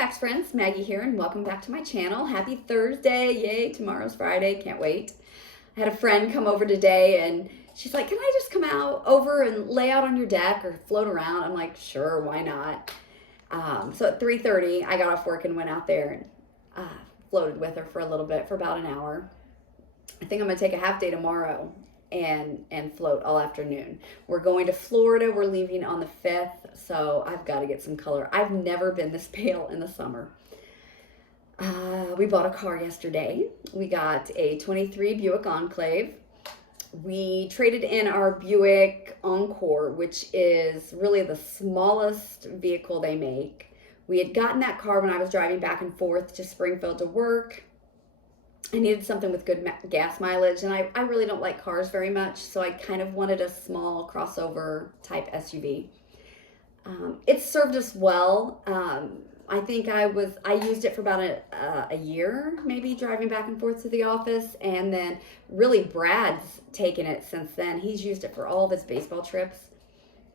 Wax friends, Maggie here, and welcome back to my channel. Happy Thursday, yay, tomorrow's Friday, can't wait. I had a friend come over today and she's like, can I just come over and lay out on your deck or float around? I'm like, sure, why not? So at 3:30, I got off work and went out there and floated with her for a little bit, for about an hour. I think I'm gonna take a half day tomorrow and float all afternoon. We're going to Florida. We're leaving on the 5th, so I've got to get some color. I've never been this pale in the summer. We bought a car yesterday. We got a 23 Buick Enclave. We traded in our Buick Encore, which is really the smallest vehicle they make. We had gotten that car when I was driving back and forth to Springfield to work. I needed something with good gas mileage, and I really don't like cars very much, so I kind of wanted a small crossover type SUV. It served us well. I think I used it for about a year, maybe, driving back and forth to the office, and then really Brad's taken it since then. He's used it for all of his baseball trips,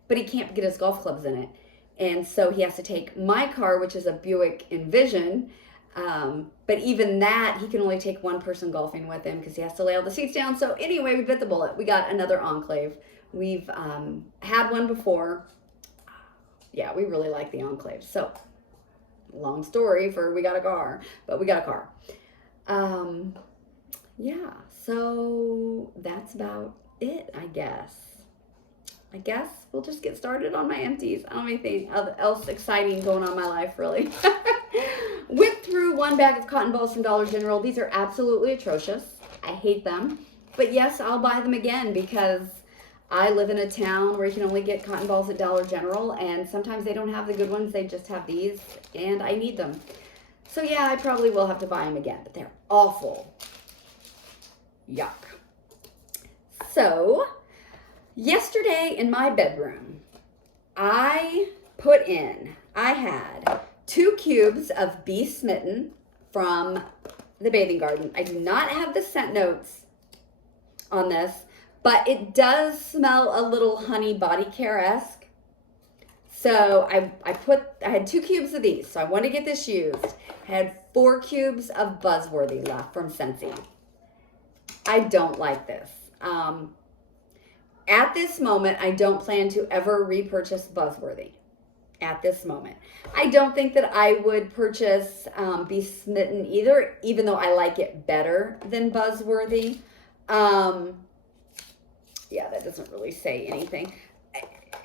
but he can't get his golf clubs in it, and so he has to take my car, which is a Buick Envision. But even that, he can only take one person golfing with him because he has to lay all the seats down. So anyway, we bit the bullet. We got another Enclave. We've had one before. Yeah, we really like the Enclave. So long story for we got a car, but we got a car. Yeah, so that's about it, I guess. I guess we'll just get started on my empties. I don't have anything else exciting going on in my life, really. Went through one bag of cotton balls from Dollar General. These are absolutely atrocious. I hate them. But yes, I'll buy them again because I live in a town where you can only get cotton balls at Dollar General, and sometimes they don't have the good ones. They just have these, and I need them. So yeah, I probably will have to buy them again, but they're awful. Yuck. So yesterday in my bedroom, I had 2 cubes of Bee Smitten from the Bathing Garden. I do not have the scent notes on this, but it does smell a little honey body care-esque. So I had 2 cubes of these, so I wanted to get this used. I had 4 cubes of Buzzworthy left from Scentsy. I don't like this. At this moment, I don't plan to ever repurchase Buzzworthy. At this moment, I don't think that I would purchase Bee Smitten either, even though I like it better than Buzzworthy. Yeah, that doesn't really say anything.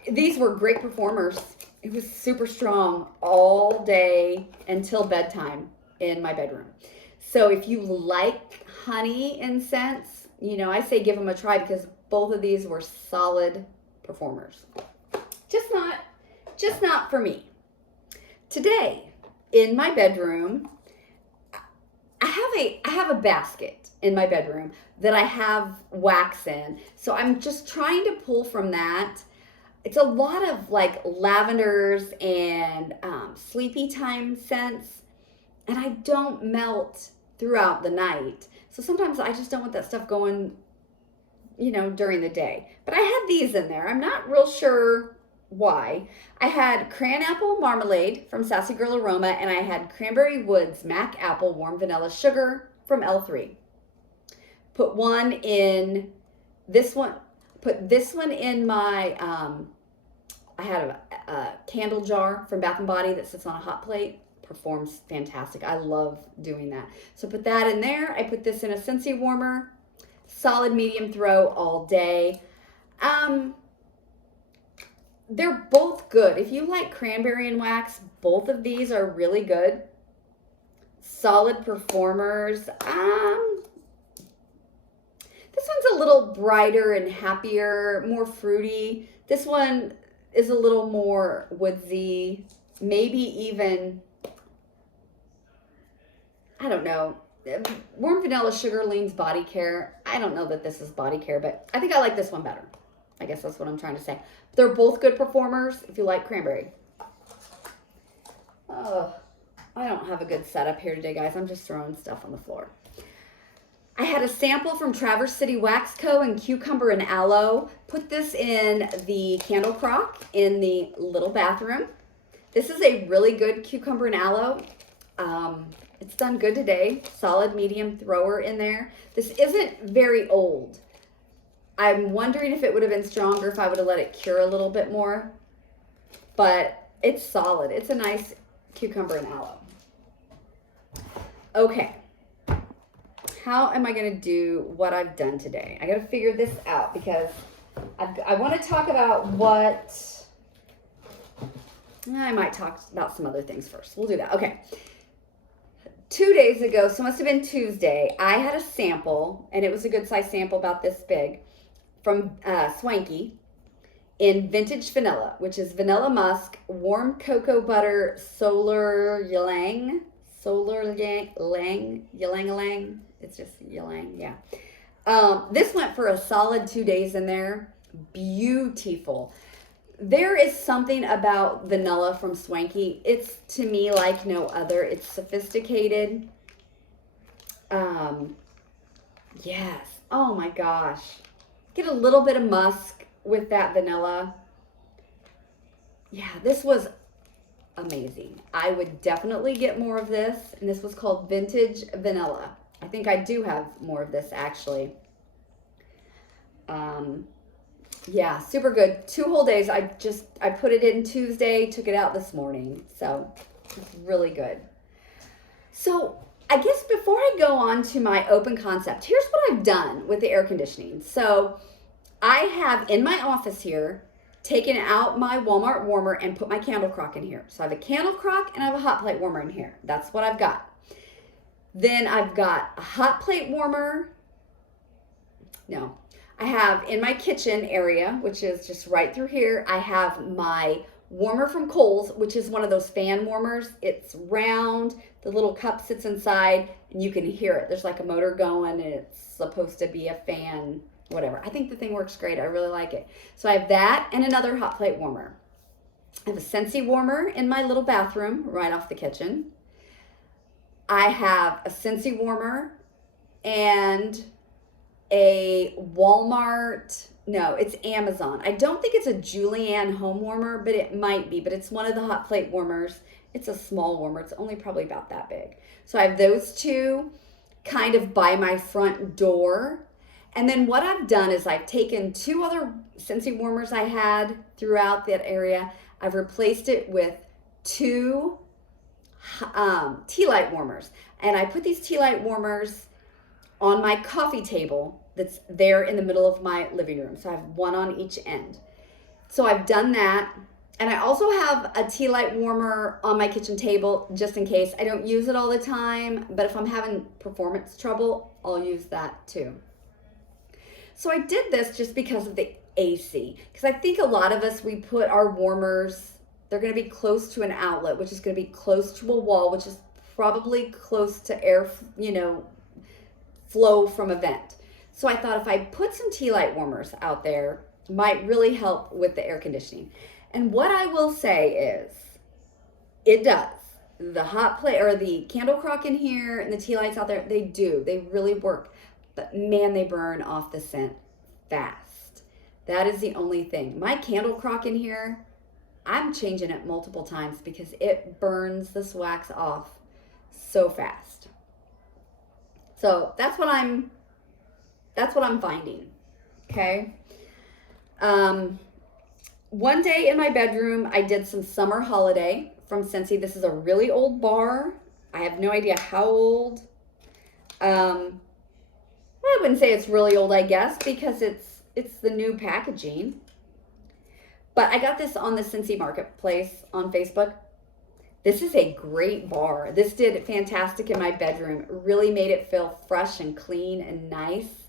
These were great performers. It was super strong all day until bedtime in my bedroom. So if you like honey and scents, you know, I say give them a try because both of these were solid performers. Just not for me. Today, in my bedroom, I have a basket in my bedroom that I have wax in. So I'm just trying to pull from that. It's a lot of like lavenders and sleepy time scents, and I don't melt throughout the night. So sometimes I just don't want that stuff going, you know, during the day. But I had these in there. I'm not real sure why. I had cran apple marmalade from Sassy Girl Aroma, and I had cranberry woods mac apple warm vanilla sugar from L3. Put this one in my I had a candle jar from Bath and Body that sits on a hot plate. Performs fantastic. I love doing that. So put that in there. I put this in a Scentsy warmer, solid medium throw all day. They're both good. If you like cranberry and wax, both of these are really good. Solid performers. This one's a little brighter and happier, more fruity. This one is a little more woodsy, maybe even, I don't know. Warm vanilla sugar leans body care. I don't know that this is body care, but I think I like this one better. I guess that's what I'm trying to say. They're both good performers if you like cranberry. Oh, I don't have a good setup here today, guys. I'm just throwing stuff on the floor. I had a sample from Traverse City Wax Co. in cucumber and aloe. Put this in the candle crock in the little bathroom. This is a really good cucumber and aloe. It's done good today. Solid medium thrower in there. This isn't very old. I'm wondering if it would have been stronger if I would have let it cure a little bit more. But it's solid. It's a nice cucumber and aloe. Okay. How am I going to do what I've done today? I got to figure this out because I want to talk about what... I might talk about some other things first. We'll do that. Okay. 2 days ago, so it must have been Tuesday, I had a sample, and it was a good size sample about this big, from Swanky in Vintage Vanilla, which is vanilla musk, warm cocoa butter, solar ylang. It's just ylang, yeah. This went for a solid 2 days in there. Beautiful. There is something about vanilla from Swanky. It's, to me, like no other. It's sophisticated. Yes. Oh my gosh. Get a little bit of musk with that vanilla. Yeah, this was amazing. I would definitely get more of this. And this was called Vintage Vanilla. I think I do have more of this, actually. Yeah, super good. 2 whole days. I put it in Tuesday, took it out this morning. So it's really good. So I guess before I go on to my open concept, here's what I've done with the air conditioning. So I have in my office here taken out my Walmart warmer and put my candle crock in here. So I have a candle crock and I have a hot plate warmer in here. That's what I've got. Then I've got a hot plate warmer. No. I have in my kitchen area, which is just right through here, I have my warmer from Kohl's, which is one of those fan warmers. It's round, the little cup sits inside, and you can hear it. There's like a motor going, and it's supposed to be a fan, whatever. I think the thing works great. I really like it. So I have that and another hot plate warmer. I have a Scentsy warmer in my little bathroom right off the kitchen. I have a Scentsy warmer and a Walmart, no, it's Amazon. I don't think it's a Julianne home warmer, but it might be, but it's one of the hot plate warmers. It's a small warmer. It's only probably about that big. So I have those two kind of by my front door. And then what I've done is I've taken 2 other Scentsy warmers I had throughout that area. I've replaced it with 2 tea light warmers. And I put these tea light warmers on my coffee table that's there in the middle of my living room. So I have one on each end. So I've done that. And I also have a tea light warmer on my kitchen table just in case. I don't use it all the time, but if I'm having performance trouble, I'll use that too. So I did this just because of the AC. Because I think a lot of us, we put our warmers, they're going to be close to an outlet, which is going to be close to a wall, which is probably close to air, flow from a vent. So I thought if I put some tea light warmers out there, might really help with the air conditioning. And what I will say is, it does. The hot plate or the candle crock in here and the tea lights out there, they really work. But man, they burn off the scent fast. That is the only thing. My candle crock in here, I'm changing it multiple times because it burns this wax off so fast. So that's what I'm finding. Okay. One day in my bedroom, I did some Summer Holiday from Scentsy. This is a really old bar. I have no idea how old. I wouldn't say it's really old, I guess, because it's the new packaging. But I got this on the Scentsy Marketplace on Facebook. This is a great bar. This did fantastic in my bedroom. Really made it feel fresh and clean and nice.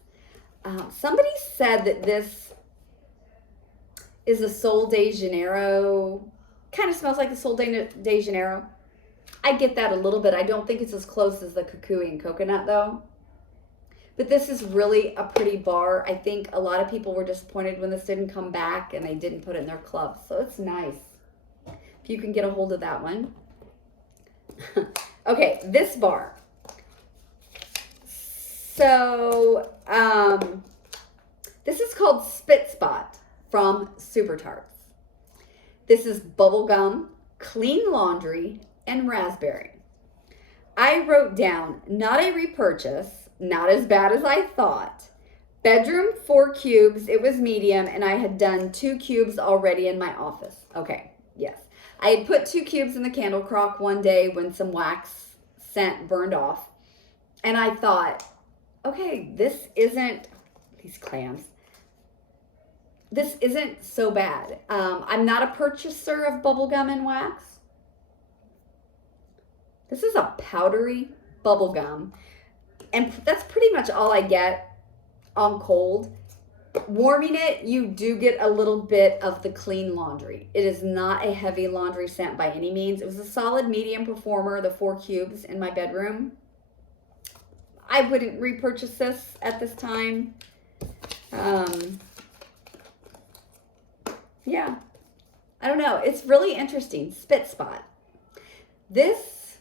Somebody said that this is a Sol de Janeiro. Kind of smells like the Sol de Janeiro. I get that a little bit. I don't think it's as close as the Kukui and Coconut though. But this is really a pretty bar. I think a lot of people were disappointed when this didn't come back and they didn't put it in their club. So it's nice if you can get a hold of that one. Okay, this bar. So this is called Spit Spot from Super Tarts. This is bubblegum, clean laundry, and raspberry. I wrote down, not a repurchase, not as bad as I thought. Bedroom, 4 cubes. It was medium, and I had done 2 cubes already in my office. Okay, yes. I had put 2 cubes in the candle crock one day when some wax scent burned off. And I thought, okay, this isn't, these clams, this isn't so bad. I'm not a purchaser of bubblegum and wax. This is a powdery bubblegum. And that's pretty much all I get on cold. Warming it, you do get a little bit of the clean laundry. It is not a heavy laundry scent by any means. It was a solid medium performer, the 4 cubes in my bedroom. I wouldn't repurchase this at this time. Yeah, I don't know. It's really interesting. Spit Spot. This,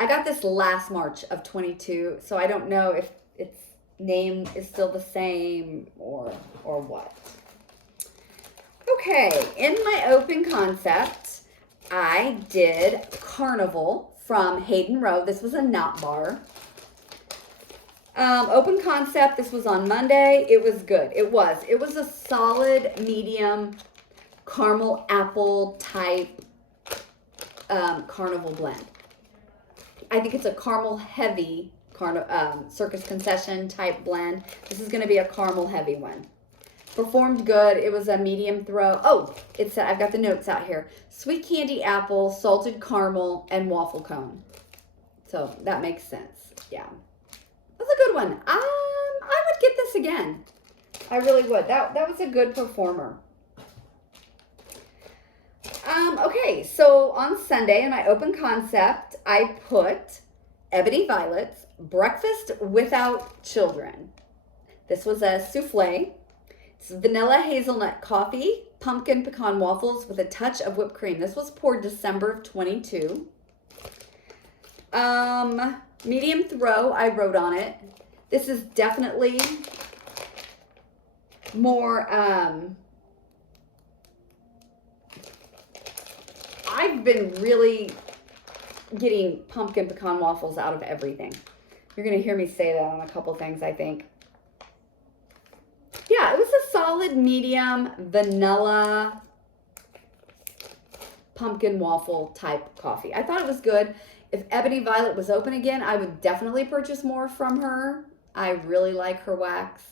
I got this last March of 22, so I don't know if its name is still the same or what. Okay, in my open concept, I did Carnival from Hayden Row. This was a nut bar. Open concept, this was on Monday. It was good. It was a solid medium caramel apple type Carnival blend. I think it's a caramel heavy Circus Concession type blend. This is going to be a caramel heavy one. Performed good. It was a medium throw. Oh, it's I've got the notes out here. Sweet candy apple, salted caramel, and waffle cone. So that makes sense. Yeah. That's a good one. I would get this again. I really would. That was a good performer. Okay, so on Sunday in my open concept, I put Ebony Violets, Breakfast Without Children. This was a souffle. It's vanilla hazelnut coffee, pumpkin pecan waffles with a touch of whipped cream. This was poured December of 22. Medium throw, I wrote on it. This is definitely more, I've been really getting pumpkin pecan waffles out of everything. You're going to hear me say that on a couple things, I think. Yeah, it was a solid medium vanilla pumpkin waffle type coffee. I thought it was good. If Ebony Violet was open again, I would definitely purchase more from her. I really like her wax.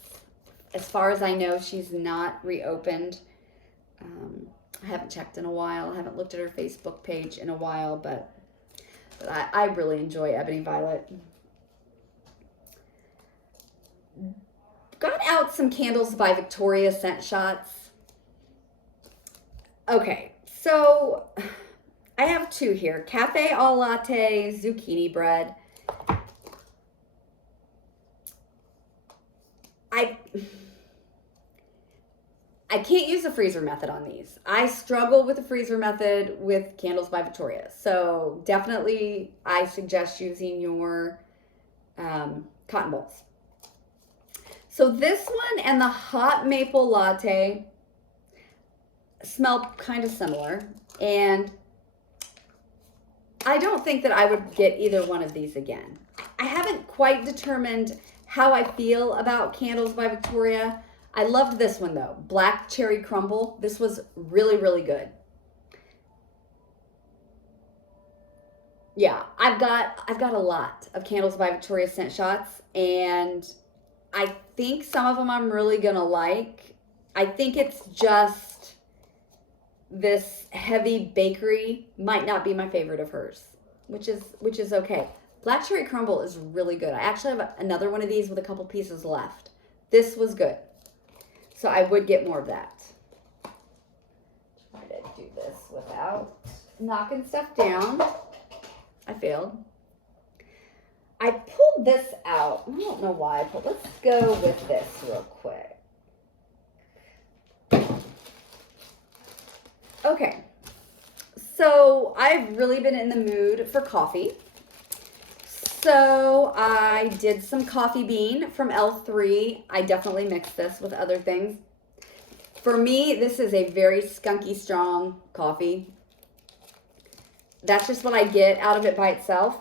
As far as I know, she's not reopened. I haven't checked in a while. I haven't looked at her Facebook page in a while, but I really enjoy Ebony Violet. Got out some Candles by Victoria scent shots. Okay, so I have 2 here. Cafe au latte zucchini bread. I can't use the freezer method on these. I struggle with the freezer method with Candles by Victoria. So definitely I suggest using your cotton balls. So this one and the hot maple latte smell kind of similar. And I don't think that I would get either one of these again. I haven't quite determined how I feel about Candles by Victoria. I loved this one though, Black Cherry Crumble. This was really, really good. Yeah, I've got a lot of Candles by Victoria scent shots, and I think some of them I'm really gonna like. I think it's just this heavy bakery might not be my favorite of hers, which is okay. Black Cherry Crumble is really good. I actually have another one of these with a couple pieces left. This was good. So I would get more of that. Try to do this without knocking stuff down. I failed. I pulled this out. I don't know why, but let's go with this real quick. Okay. So I've really been in the mood for coffee. So I did some coffee bean from L3. I definitely mixed this with other things. For me, this is a very skunky strong coffee. that's just what I get out of it by itself.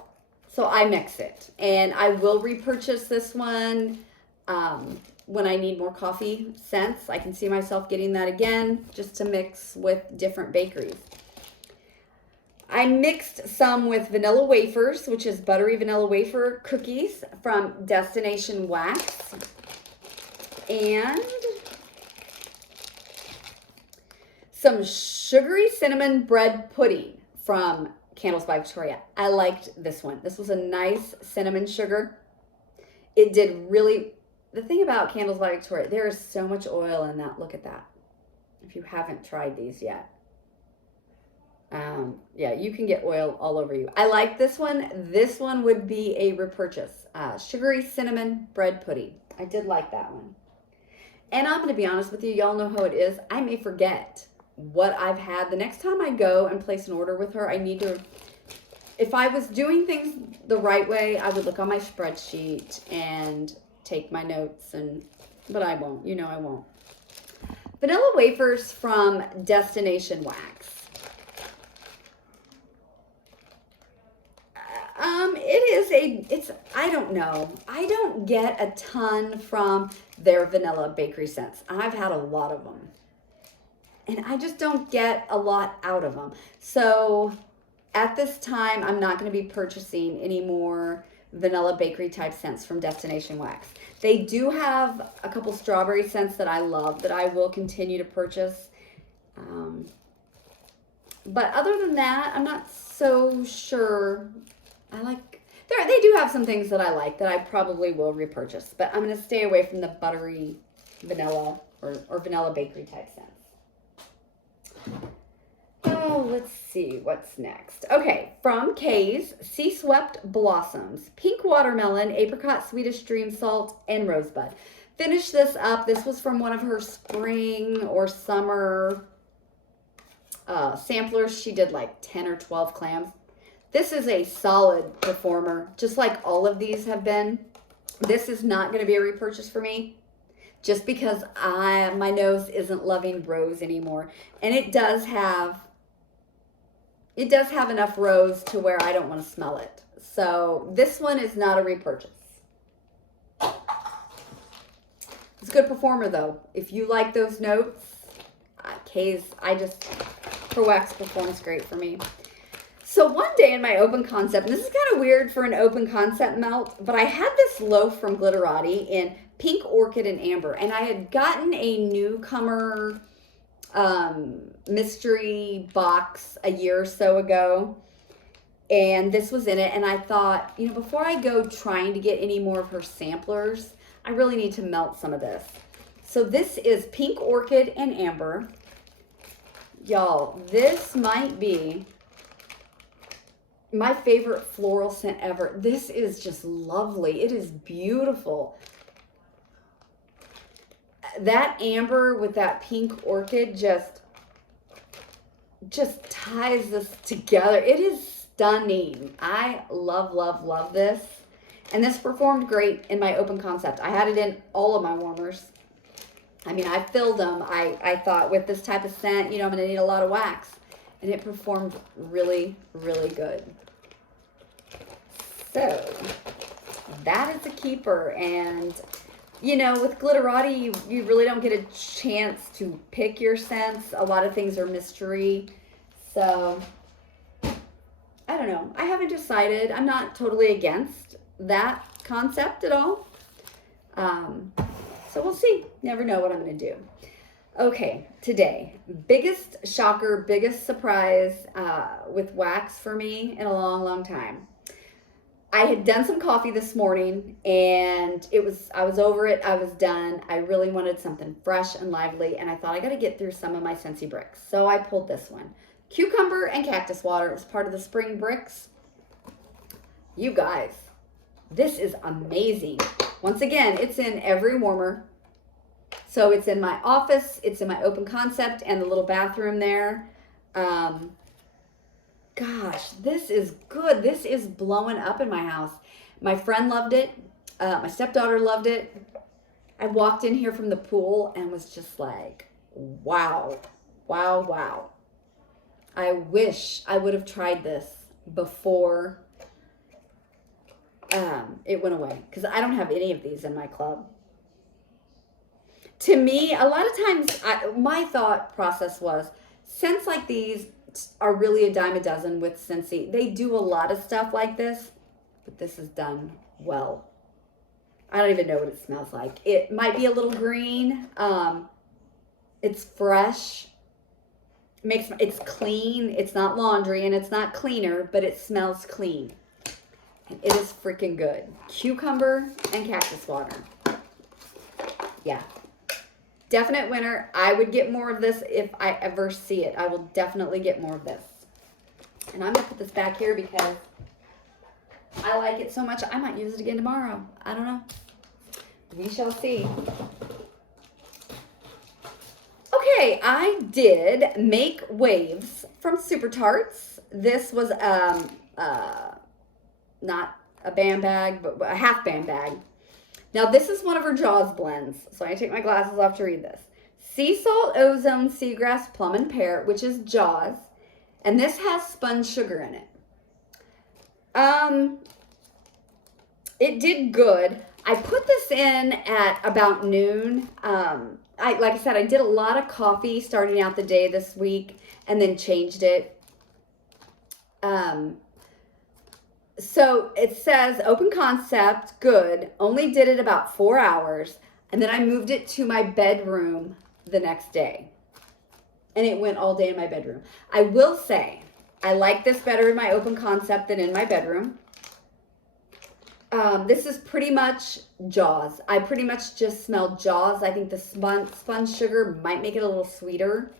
So I mix it. And I will repurchase this one when I need more coffee scents. I can see myself getting that again just to mix with different bakeries. I mixed some with vanilla wafers, which is buttery vanilla wafer cookies from Destination Wax. And some sugary cinnamon bread pudding from Candles by Victoria. I liked this one. This was a nice cinnamon sugar. It did really, the thing about Candles by Victoria, there is so much oil in that. Look at that. If you haven't tried these yet. Yeah, you can get oil all over you. I like this one. This one would be a repurchase. Sugary cinnamon bread pudding. I did like that one. And I'm going to be honest with you. Y'all know how it is. I may forget what I've had. The next time I go and place an order with her, I need to, if I was doing things the right way, I would look on my spreadsheet and take my notes, but I won't. You know I won't. Vanilla wafers from Destination Wax. I don't know. I don't get a ton from their vanilla bakery scents. I've had a lot of them. And I just don't get a lot out of them. So at this time, I'm not going to be purchasing any more vanilla bakery type scents from Destination Wax. They do have a couple strawberry scents that I love that I will continue to purchase. But other than that, I'm not so sure. They do have some things that I like that I probably will repurchase, but I'm going to stay away from the buttery vanilla or vanilla bakery type scents. Oh, let's see what's next. Okay, from Kay's Sea Swept Blossoms, pink watermelon, apricot Swedish dream salt, and rosebud. Finish this up. This was from one of her spring or summer samplers. She did like 10 or 12 clams. This is a solid performer, just like all of these have been. This is not going to be a repurchase for me, just because my nose isn't loving rose anymore. And it does have enough rose to where I don't want to smell it. So this one is not a repurchase. It's a good performer though. If you like those notes, Kay's, her wax performs great for me. So one day in my open concept, and this is kind of weird for an open concept melt, but I had this loaf from Glitterati in pink orchid and amber, and I had gotten a newcomer mystery box a year or so ago, and this was in it, and I thought, before I go trying to get any more of her samplers, I really need to melt some of this. So this is pink orchid and amber. Y'all, this might be my favorite floral scent ever. This is just lovely. It is beautiful. That amber with that pink orchid just ties this together. It is stunning. I love, love, love this. And this performed great in my open concept. I had it in all of my warmers. I mean, I filled them. I thought with this type of scent, I'm going to need a lot of wax. And it performed really, really good. So that is a keeper. And, with Glitterati, you really don't get a chance to pick your scents. A lot of things are mystery. So I don't know. I haven't decided. I'm not totally against that concept at all. So we'll see. Never know what I'm going to do. Okay, today, biggest shocker, biggest surprise with wax for me in a long, long time. I had done some coffee this morning and I was over it. I was done. I really wanted something fresh and lively, and I thought I got to get through some of my Scentsy bricks. So I pulled this one. Cucumber and cactus water. It was part of the spring bricks. You guys, this is amazing. Once again, it's in every warmer. So it's in my office, it's in my open concept, and the little bathroom there. Gosh, this is good. This is blowing up in my house. My friend loved it. My stepdaughter loved it. I walked in here from the pool and was just like, wow, wow, wow. I wish I would have tried this before it went away, because I don't have any of these in my club. To me, a lot of times, my thought process was, scents like these are really a dime a dozen with Scentsy. They do a lot of stuff like this, but this is done well. I don't even know what it smells like. It might be a little green. It's fresh. It's clean. It's not laundry and it's not cleaner, but it smells clean. And it is freaking good. Cucumber and cactus water. Yeah. Definite winner. I would get more of this if I ever see it. I will definitely get more of this. And I'm going to put this back here because I like it so much. I might use it again tomorrow. I don't know. We shall see. Okay, I did Make Waves from Super Tarts. This was not a band bag, but a half band bag. Now, this is one of her Jaws blends, so I take my glasses off to read this. Sea salt, ozone, seagrass, plum, and pear, which is Jaws, and this has spun sugar in it. It did good. I put this in at about noon. Like I said, I did a lot of coffee starting out the day this week, and then changed it. So it says open concept, good. Only did it about 4 hours. And then I moved it to my bedroom the next day. And it went all day in my bedroom. I will say, I like this better in my open concept than in my bedroom. This is pretty much Jaws. I pretty much just smell Jaws. I think the spun sugar might make it a little sweeter.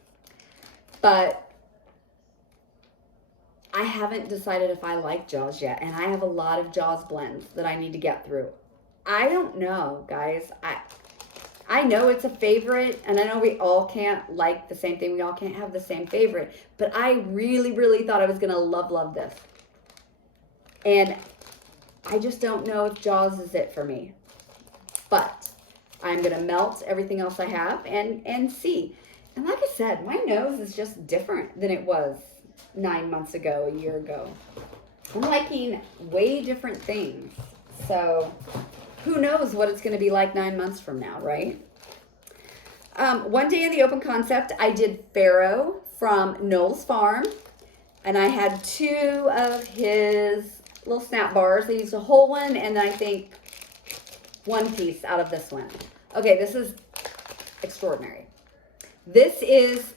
But I haven't decided if I like Jaws yet, and I have a lot of Jaws blends that I need to get through. I don't know, guys. I know it's a favorite, and I know we all can't like the same thing. We all can't have the same favorite, but I really, really thought I was going to love this. And I just don't know if Jaws is it for me. But I'm going to melt everything else I have and see. And like I said, my nose is just different than it was 9 months ago, a year ago. I'm liking way different things. So who knows what it's going to be like 9 months from now, right? One day in the open concept, I did Pharaoh from Knoll's Farm. And I had 2 of his little snap bars. I used a whole one and I think 1 piece out of this one. Okay, this is extraordinary. This is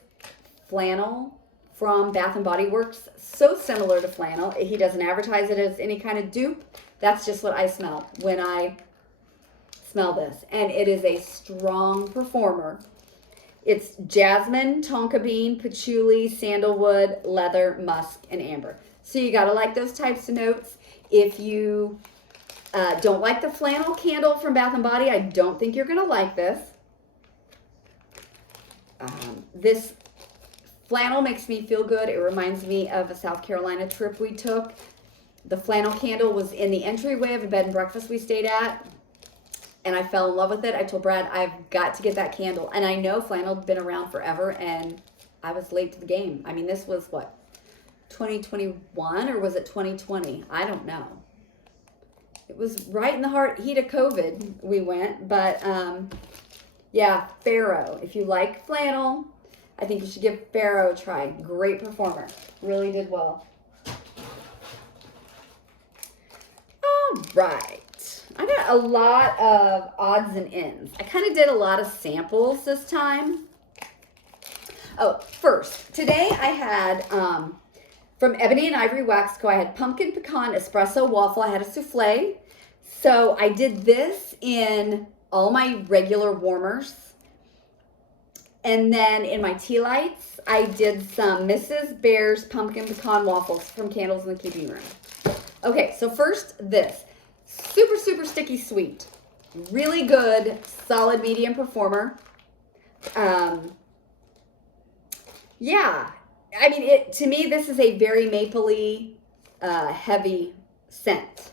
flannel from Bath & Body Works. So similar to flannel. He doesn't advertise it as any kind of dupe. That's just what I smell when I smell this. And it is a strong performer. It's jasmine, tonka bean, patchouli, sandalwood, leather, musk, and amber. So you got to like those types of notes. If you don't like the flannel candle from Bath & Body, I don't think you're going to like this. This flannel makes me feel good. It reminds me of a South Carolina trip we took. The flannel candle was in the entryway of a bed and breakfast we stayed at, and I fell in love with it. I told Brad, I've got to get that candle. And I know flannel had been around forever, and I was late to the game. I mean, this was what, 2021 or was it 2020? I don't know. It was right in the heat of COVID we went, but yeah, Pharaoh. If you like flannel, I think you should give Pharaoh a try. Great performer. Really did well. All right. I got a lot of odds and ends. I kind of did a lot of samples this time. Oh, first, today I had from Ebony and Ivory Wax Co. I had pumpkin pecan espresso waffle. I had a souffle. So I did this in all my regular warmers. And then in my tea lights, I did some Mrs. Bear's pumpkin pecan waffles from Candles in the Keeping Room. Okay, so first this. Super, super sticky sweet. Really good, solid medium performer. Yeah, I mean, to me, this is a very mapley, heavy scent.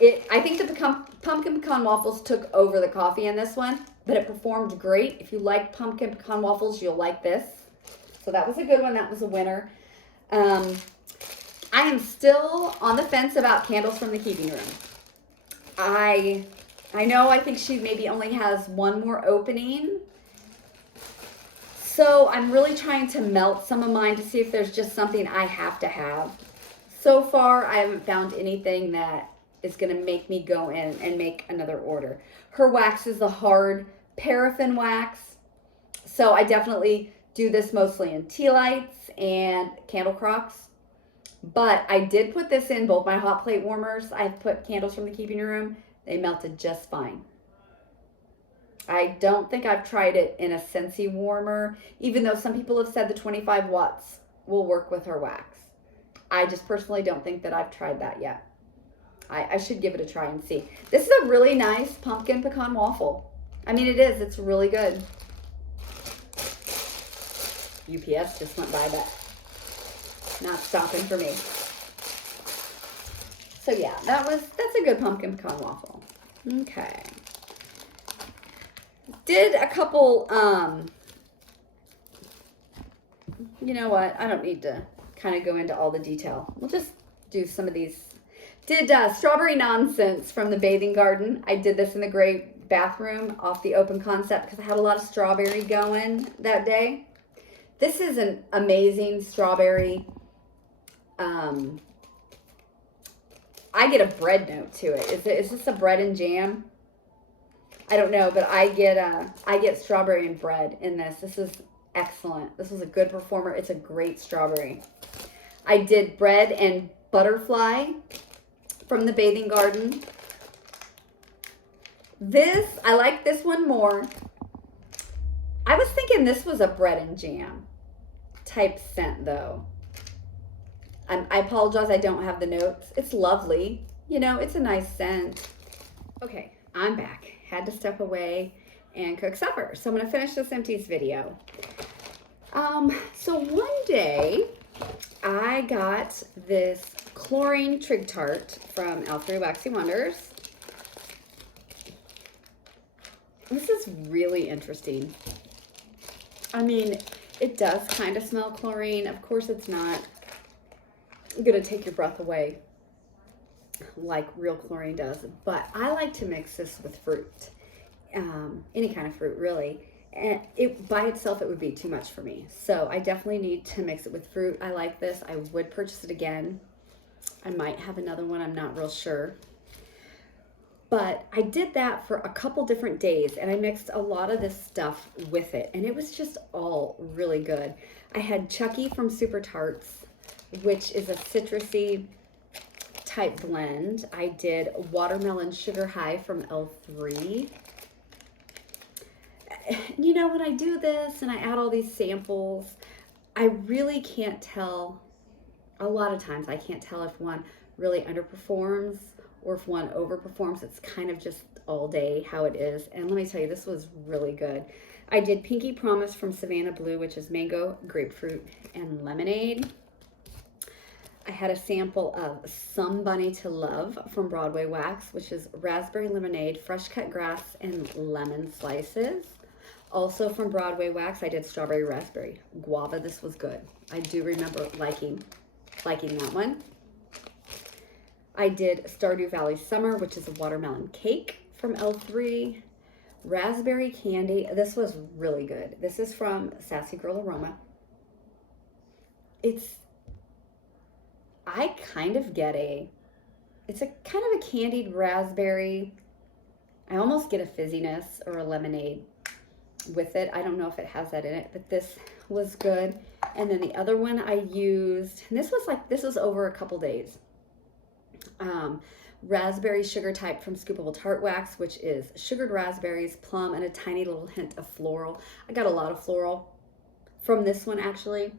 I think the pumpkin pecan waffles took over the coffee in this one, but it performed great. If you like pumpkin pecan waffles, you'll like this. So that was a good one. That was a winner. I am still on the fence about candles from the keeping room. I know I think she maybe only has one more opening. So I'm really trying to melt some of mine to see if there's just something I have to have. So far, I haven't found anything that is going to make me go in and make another order. Her wax is a hard paraffin wax. So I definitely do this mostly in tea lights and candle crocks. But I did put this in both my hot plate warmers. I've put candles from the keeping room. They melted just fine. I don't think I've tried it in a Scentsy warmer, even though some people have said the 25 watts will work with her wax. I just personally don't think that I've tried that yet. I should give it a try and see. This is a really nice pumpkin pecan waffle. I mean, it is. It's really good. UPS just went by, but not stopping for me. So yeah, that's a good pumpkin pecan waffle. Okay. Did a couple, you know what? I don't need to kind of go into all the detail. We'll just do some of these. Did Strawberry Nonsense from the Bathing Garden. I did this in the gray bathroom off the open concept because I had a lot of strawberry going that day. This is an amazing strawberry. I get a bread note to it. Is this a bread and jam? I don't know, but I get strawberry and bread in this. This is excellent. This is a good performer. It's a great strawberry. I did bread and butterfly from the Bathing Garden. I like this one more. I was thinking this was a bread and jam type scent though. I apologize, I don't have the notes. It's lovely. You know, it's a nice scent. Okay, I'm back. Had to step away and cook supper. So I'm going to finish this empties video. So one day I got this chlorine trig tart from L3 Waxy Wonders. This is really interesting. I mean, it does kind of smell chlorine. Of course, it's not going to take your breath away like real chlorine does, but I like to mix this with fruit, any kind of fruit really, and it by itself it would be too much for me, so I definitely need to mix it with fruit. I like this. I would purchase it again. I might have another one, I'm not real sure, but I did that for a couple different days and I mixed a lot of this stuff with it and it was just all really good. I had Chucky from Super Tarts, which is a citrusy type blend. I did Watermelon Sugar High from L3. You know, when I do this and I add all these samples, I really can't tell. A lot of times I can't tell if one really underperforms or if one overperforms. It's kind of just all day how it is. And let me tell you, this was really good. I did Pinky Promise from Savannah Blue, which is mango, grapefruit, and lemonade. I had a sample of Somebody to Love from Broadway Wax, which is raspberry lemonade, fresh cut grass, and lemon slices. Also from Broadway Wax, I did strawberry raspberry guava. This was good. I do remember liking that one. I did Stardew Valley Summer, which is a watermelon cake from L3. Raspberry candy. This was really good. This is from Sassy Girl Aroma. I kind of get it's a kind of a candied raspberry. I almost get a fizziness or a lemonade with it. I don't know if it has that in it, but this was good. And then the other one I used, and this was over a couple days. Raspberry sugar type from Scoopable Tart Wax, which is sugared raspberries, plum, and a tiny little hint of floral. I got a lot of floral from this one actually.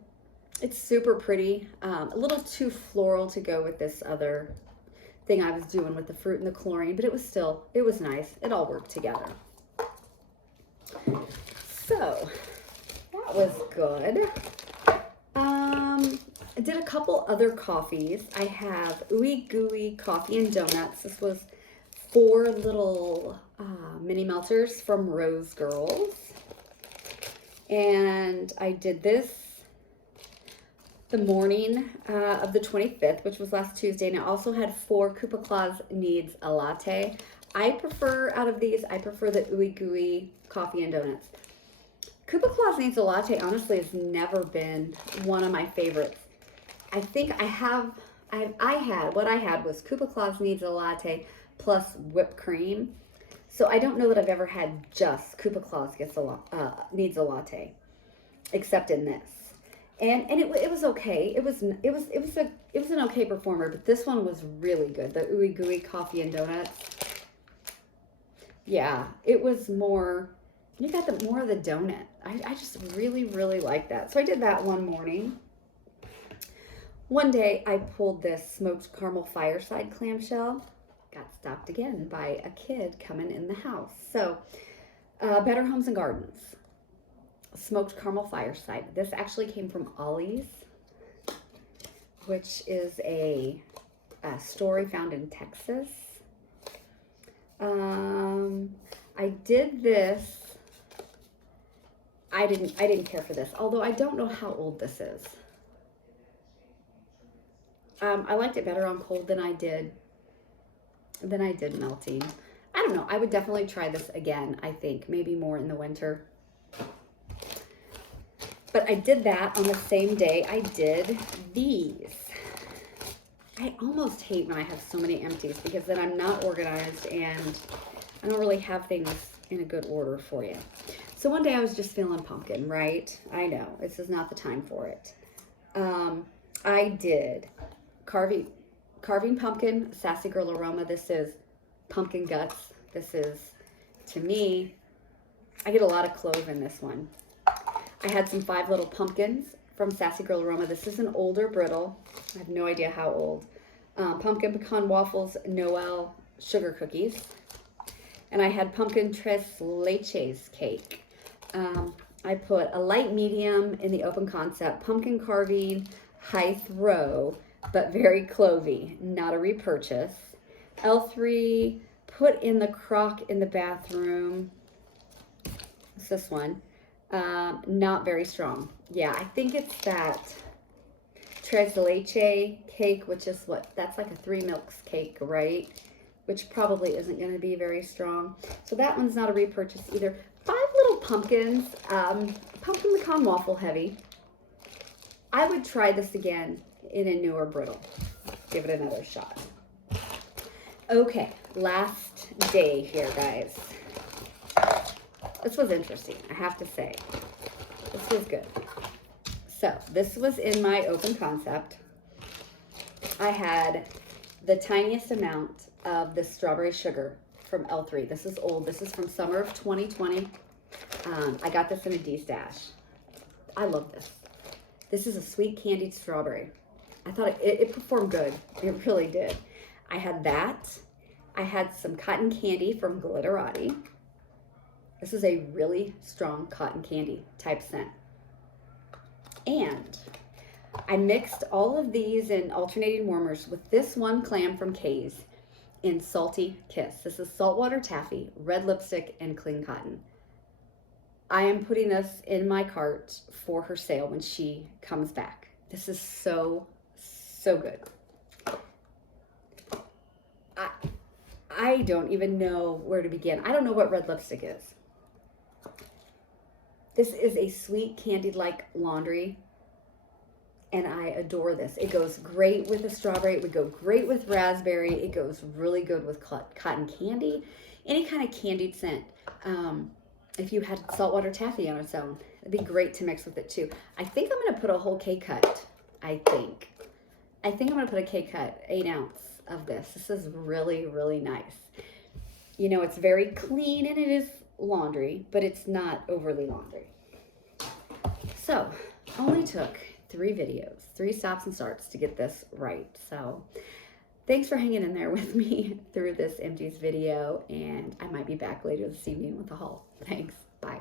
It's super pretty, a little too floral to go with this other thing I was doing with the fruit and the chlorine, but it was nice. It all worked together. So that was good. I did a couple other coffees. I have Ooey Gooey Coffee and Donuts. This was 4 little mini melters from Rose Girls. And I did this the morning of the 25th, which was last Tuesday, and I also had 4 Koopa Claus Needs a Latte. I prefer, out of these, I prefer the Ooey Gooey Coffee and Donuts. Koopa Claus Needs a Latte, honestly, has never been one of my favorites. I think what I had was Koopa Claus Needs a Latte plus whipped cream. So I don't know that I've ever had just Koopa Claus Needs a Latte, except in this. And it was okay. It was an okay performer, but this one was really good. The Ooey Gooey Coffee and Donuts. Yeah, it was more. You got more of the donut. I just really, really like that. So I did that one morning. One day I pulled this smoked caramel fireside clamshell. Got stopped again by a kid coming in the house. So Better Homes and Gardens. Smoked caramel fireside. This actually came from Ollie's, which is a store found in Texas. I did this. I didn't care for this, although I don't know how old this is. I liked it better on cold than I did melting. I don't know. I would definitely try this again, I think. Maybe more in the winter. But I did that on the same day I did these. I almost hate when I have so many empties because then I'm not organized and I don't really have things in a good order for you. So one day I was just feeling pumpkin, right? I know, this is not the time for it. I did carving pumpkin, Sassy Girl Aroma. This is pumpkin guts. This is, to me, I get a lot of clove in this one. I had some 5 Little Pumpkins from Sassy Girl Aroma. This is an older brittle. I have no idea how old. Pumpkin pecan waffles, Noel sugar cookies. And I had pumpkin tres leches cake. I put a light medium in the open concept, pumpkin carving, high throw, but very clovey, not a repurchase. L3, put in the crock in the bathroom. What's this one? Not very strong. Yeah, I think it's that tres leche cake, which is that's like a 3 milks cake, right? Which probably isn't going to be very strong. So that one's not a repurchase either. 5 Little Pumpkins, pumpkin pecan waffle heavy. I would try this again in a newer brittle. Give it another shot. Okay, last day here, guys. This was interesting, I have to say. This was good. So this was in my open concept. I had the tiniest amount of the strawberry sugar from L3. This is old. This is from summer of 2020. I got this in a D-stash. I love this. This is a sweet candied strawberry. I thought it performed good. It really did. I had that. I had some cotton candy from Glitterati. This is a really strong cotton candy type scent. And I mixed all of these in alternating warmers with this one clam from Kay's in Salty Kiss. This is saltwater taffy, red lipstick, and clean cotton. I am putting this in my cart for her sale when she comes back. This is so, so good. I don't even know where to begin. I don't know what red lipstick is. This is a sweet candied-like laundry, and I adore this. It goes great with a strawberry. It would go great with raspberry. It goes really good with cotton candy, any kind of candied scent. If you had saltwater taffy on its own, it'd be great to mix with it too. I think I'm gonna put a whole K-cut, I think I'm gonna put a K-cut, 8 ounce of this. This is really, really nice. You know, it's very clean and it is laundry, but it's not overly laundry. So, only took 3 videos, 3 stops and starts to get this right. So, thanks for hanging in there with me through this empties video, and I might be back later this evening with a haul. Thanks. Bye.